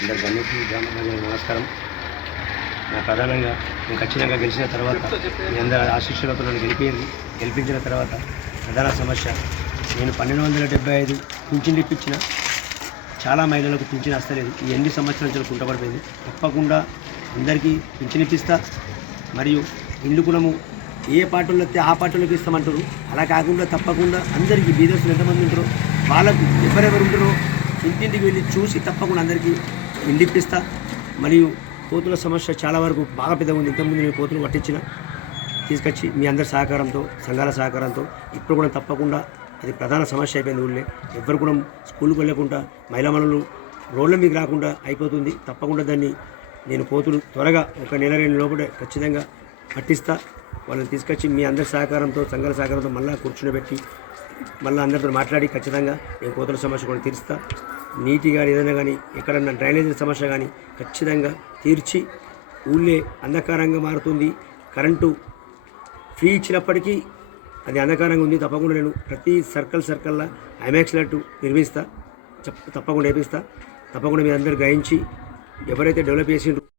అందరు గణేష్ గ్రామ ప్రజలకు నమస్కారం. నా ప్రధానంగా నేను ఖచ్చితంగా గెలిచిన తర్వాత మీ అందరి ఆశీస్సులతో నన్ను గెలిపేది గెలిపించిన తర్వాత ప్రధాన సమస్య నేను పన్నెండు వందల డెబ్బై ఐదు పింఛన్ ఇప్పించిన చాలా మహిళలకు పింఛన్ వస్తలేదు. ఈ ఎన్ని సంవత్సరాల నుంచి కుంటపడిపోయింది. తప్పకుండా అందరికీ పింఛన్ ఇప్పిస్తా. మరియు ఇల్లు గుణము ఏ పార్టీలో వస్తే ఆ పార్టీలోకి ఇస్తామంటారు. అలా కాకుండా తప్పకుండా అందరికీ బీదర్సులు ఎంతమంది ఉంటారో వాళ్ళకు ఎవరెవరు ఉంటారో ఇంటింటికి వెళ్ళి చూసి తప్పకుండా అందరికీ ఇల్లు మరియు కోతుల సమస్య చాలా వరకు బాగా పెద్దగా ఉంది. ఇంతకుముందు నేను కోతులు పట్టించిన. తీసుకొచ్చి మీ అందరి సహకారంతో సంఘాల సహకారంతో ఇప్పుడు కూడా తప్పకుండా అది ప్రధాన సమస్య అయిపోయింది ఊళ్ళే. ఎవ్వరు కూడా స్కూల్కి వెళ్ళకుండా మహిళా మనులు రోడ్ల మీకు రాకుండా అయిపోతుంది. తప్పకుండా దాన్ని నేను కోతులు త్వరగా ఒక నెల రెండు లోపలే ఖచ్చితంగా పట్టిస్తా. వాళ్ళని తీసుకొచ్చి మీ అందరి సహకారంతో సంఘాల సహకారంతో మళ్ళీ కూర్చునిపెట్టి మళ్ళీ అందరితో మాట్లాడి ఖచ్చితంగా నేను కోతుల సమస్య కూడా తీరుస్తా. నీటి కానీ ఏదైనా కానీ ఎక్కడన్నా డ్రైనేజీ సమస్య కానీ ఖచ్చితంగా తీర్చి ఊళ్ళే అంధకారంగా మారుతుంది. కరెంటు ఫ్రీ ఇచ్చినప్పటికీ అది అంధకారంగా ఉంది. తప్పకుండా నేను ప్రతి సర్కిల్ సర్కిల్లో ఐమాక్స్ లట్టు నిర్మిస్తా. చెప్ తప్పకుండా వేపిస్తా. తప్పకుండా మీరు అందరు గ్రహించి ఎవరైతే డెవలప్ చేసిండ్రు